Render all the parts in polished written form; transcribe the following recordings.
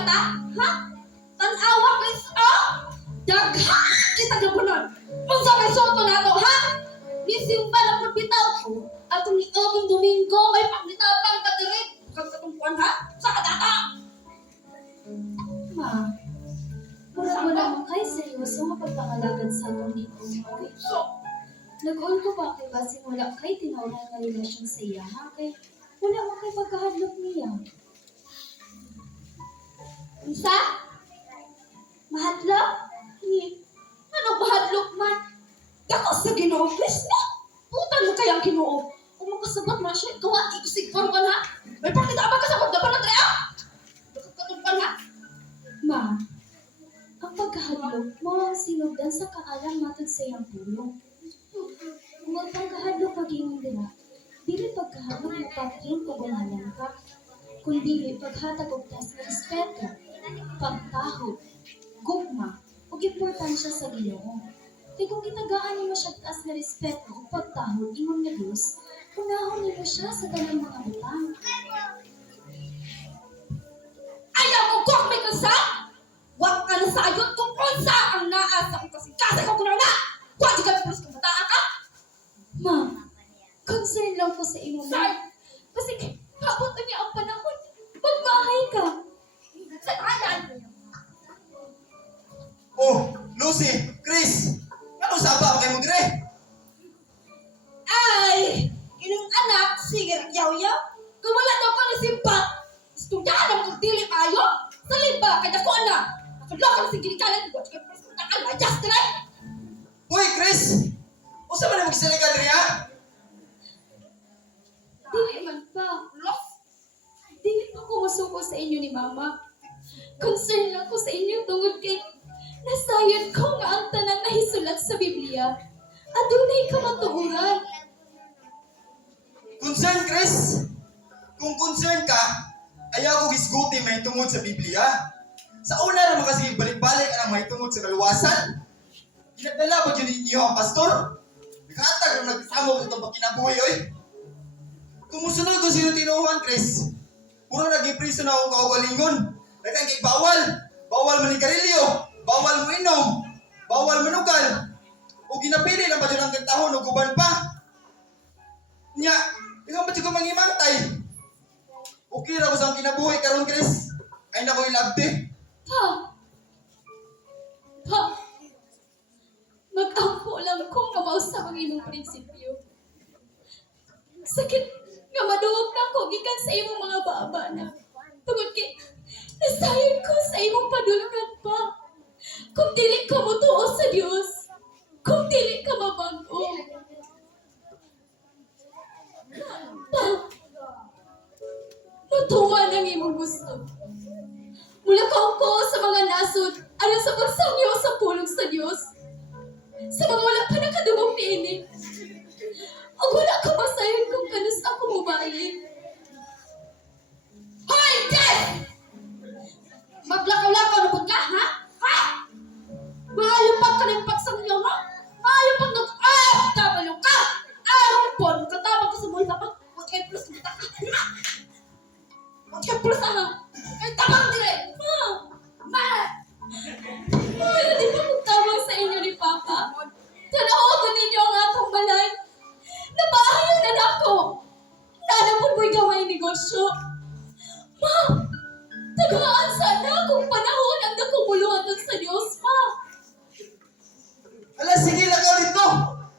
bata? Ha? Tanawa Chris, oh! Daghan kita gabunon. Unsa may soto nato, ha? Nisimba na pud bitaw. Atong nioging Domingo may paglitapang ka diri. Kag katungkuan ha? Sa kadata. Ma, mura mo naman kay seryoso nga pagpangalagad sa atong nitong okay? Nag-on ko ba kay basin wala kay tinawran nga relasyon sa iya ha? Kay wala mo kay pagkahadlok niya. Unsa? Mahadlok? Ano mahadlok man? Dako sa Ginoo Kristo. Putan mo kayang Ginoo. Kung makasabot man siya, gawa ikusig ka na. May pakita ba ka sa pagdapan na tayo? Katungpan ha? Ma, ang pagkahadlok mo ang sinugdan sa kaalam matod sa iyang pulong. Kung ang pagkahadlok pag-ingon dira, dili pagkahadlok na patrin o bungalan ka, kundi paghatag og taas na respeto, pagtaho, gugma, ug importansya sa Ginoo. Kaya kung kitagaan mo siya taas na respeto ug pagtaho ingon nga Dios, unahon nimo siya sa tanang mga butang. Ayaw ko kung may kansa! Huwag ka na sayot kung unsa ang naa sa kong kasing-kasing ko kuno na! Huwag di ka pulis kung bataan ka! Ma, concern lang ko sa imo Sir! ma. Kasi habot na niya ang panahon. Magmahay ka. Sa tayan! Oh, Lucy, Chris, ano saba kayo mo dire? Ay! Inyong anak, sige yaw-yaw. Kung wala daw ko na simpa, estudyaan ang magdili kayo. Sa liba, kaya ko anak. Nakaloko na si ginikalan ko. Kaya pulis kong takal, mayas ka na! Uy, Chris! Usa man na magsalika dire ha? Dili man pa. Los! Dili pa ko masuko sa inyo ni Mama. Concern lang ko sa inyo tungod kay nasayod ko nga ang tanan na hisulat sa Biblia. Adunay kamatuoran. Concern, Chris? Kung concern ka, ayaw ko gisguti may tungod sa Biblia. Sa una naman kasi balik-balik ang may tungod sa kaluwasan. Inagdala ba dyan ninyo ang pastor? Nagkatag na nagsamo ko itong pagkinabuhi, oy. Kung musunod ko sino tinuhan, Chris, puro nag-ipriso na akong kaugalingon. Nagkang kay bawal. Bawal manigarilyo. Bawal mo inom. Bawal manugal. O ginapili na ba dyan ang kantahon o guban pa? Nya, ikaw ba dyan ko mangimantay? Okay ra ko sa kinabuhi karon, Chris. Ay na ko ilabdi. Pa! Pa! Mag-ampo lang ko nga mausa ang imong prinsipyo. Sakit nga maduog na ko gikan sa imong mga baba na. Tungod kay nasayod ko sa imong padulungan pa. Kung dili ka mutuo sa Dios, kung dili ka mabago. Pa! Matuwa ng imong gusto. Mulakaw ko sa mga nasod aron sa pagsangyo sa pulong sa Dios. Sa mga wala pa nakadungog niini. Ang wala ka masayod kung kanus ako mobalik. Hoy, Jess! Maglakaw-lakaw na po ka, ha? Ha? Maayupag ka ng pagsangyaw, ha? Maayupag na... Ah! Tabayo ka! Pon! Katabang ka sa mga dapat. Huwag kayo plus kita ka. Ha? Huwag kayo plus, ha? Kaya tabang dire! Ma! Ma! Pero di ba kung tawag sa inyo ni Papa? Tanahogan ninyo ang atong balay. Nabahayan na ako. Nanapon mo'y gaway negosyo. Ma! Tagaan sana kung panahon ang nakumuluhan sa Diyos, Ma. Ala, sige lang ka dito.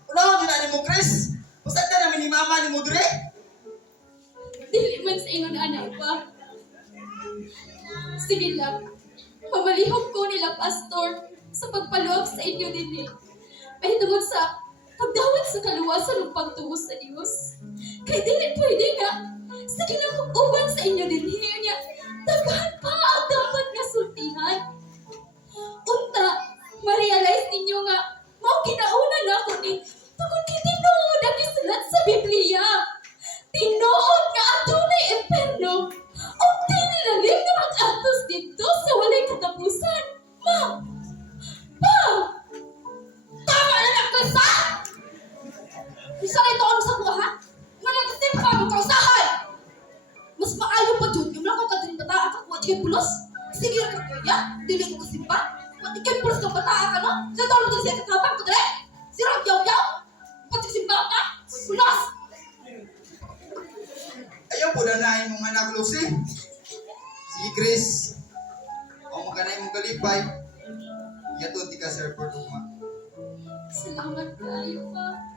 Unahon din mo, Chris. Basta ka namin ni mama ni mo dire. Dili man sa ingon anak pa. Sige lang. Mamalihog ko nila, Pastor, sa pagpaluwag sa inyo din eh. Mahitungod sa pagdawat sa kaluwasan ng pagtuo sa Diyos. Kaya dili pwede nga. Sige lang kung uban sa inyo din niya. Daghan pa ang dapat nga sultihan. Unta, ma-realize ninyo nga, mao ginauna na ako ni tungkol kay tinuod ang isulat sa Biblia. Tinuod nga adunay imperno. O tinilalim nga mag-atos dito sa walay katapusan. Ma! Pa! Tama na lang, Krista! Isa na ito ano sa kuha, ha? Nga nagtitim pa mo kausahan! Mas maayo pa dyan, yung lang ko kadring bata at ako at pulos. Sige ka kaya, dili ko kasimba. Pati kay pulis ka bataan ka, no? Sa tawag mo siya katrabang ko, dali. Sirang yaw-yaw. Pati simba ka. Pulas. Ayaw po na nahin mong anak, Lucy. Sige, Chris. O magkanay mong kalipay. Yato, di ka, sir, for tuma. Salamat kayo, pa.